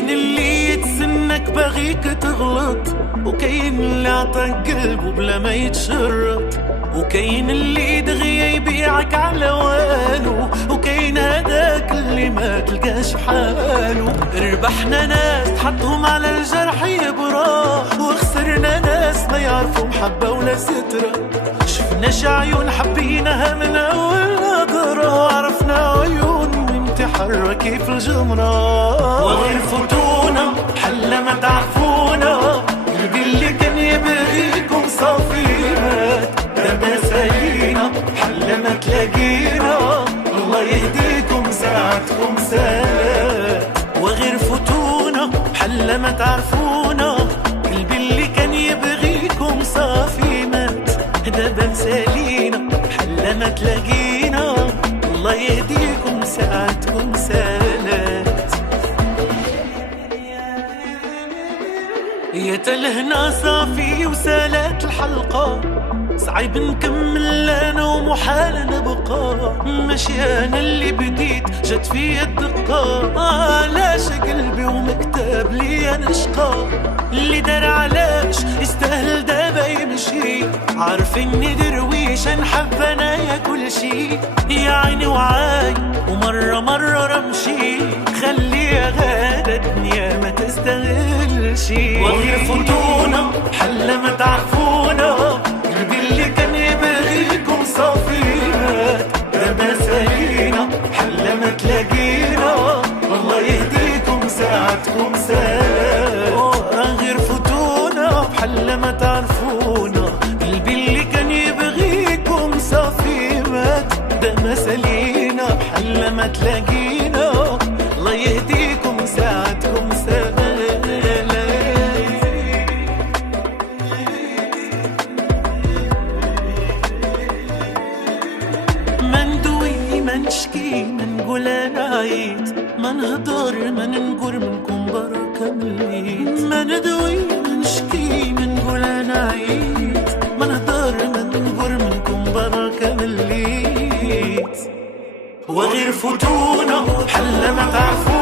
وكاين اللي يتسنك باغيك تغلط، وكاين اللي عطاك قلبه بلا ما يتشرط، وكاين اللي دغيا يبيعك على والو، وكاين هداك اللي ما تلقاش بحالو. ربحنا ناس تحطهم على الجرح يبرا، وخسرنا ناس ما يعرفوا محبة ولا سترة. شفنا شي عيون حبيناها من أول نظرة، وعرفنا عيون من تحرك كيف الجمرة. وغير فتونا حلا ما تعرفونا، قلبي اللي كان يبغيكم صافي مات. دابا سالينا حلا ما تلاقينا، الله يهديكم ساعتكم سالات. وغير فتونا حلا ما تعرفونا، قلبي اللي كان يبغيكم صافي مات. دابا سالينا حلا ما تلاقينا، الله يهديكم ساعتكم سالات. يا تلهنا صافي وسالات الحلقة، صعيب نكمل انا ومحال نبقى. ماشي انا اللي بديت جات فيا الدقة، علاش قلبي ومكتب لي انا شقا. اللي دار علاش يستاهل دابا يمشي، عارف اني درويش نحب انايا كل شي. يا عيني وعاي ومرة مرة رمشي، خليها غادة الدنيا ما تستغلش. وغير فتونا حلا ما تعرفونا، قلبي اللي كان يبغيكم صافي مات. دابا سالينا حلا ما تلاقينا، والله يهديكم ساعتكم سالات. غير فتونا حلا ما تعرفونا، قلبي اللي كان يبغيكم صافي مات. دابا سالينا حلا ما تلاقينا، الله يهديكم ساعتكم سالات. ما نشكي ما نقول انا عييت، ما نهضر ما ننقر منكم بركة مليت. ما ندوي ما نشكي ما نقول انا عييت، ما نهضر ما ننقر منكم بركة مليت. وغير فتونا حلا ما تعرفوا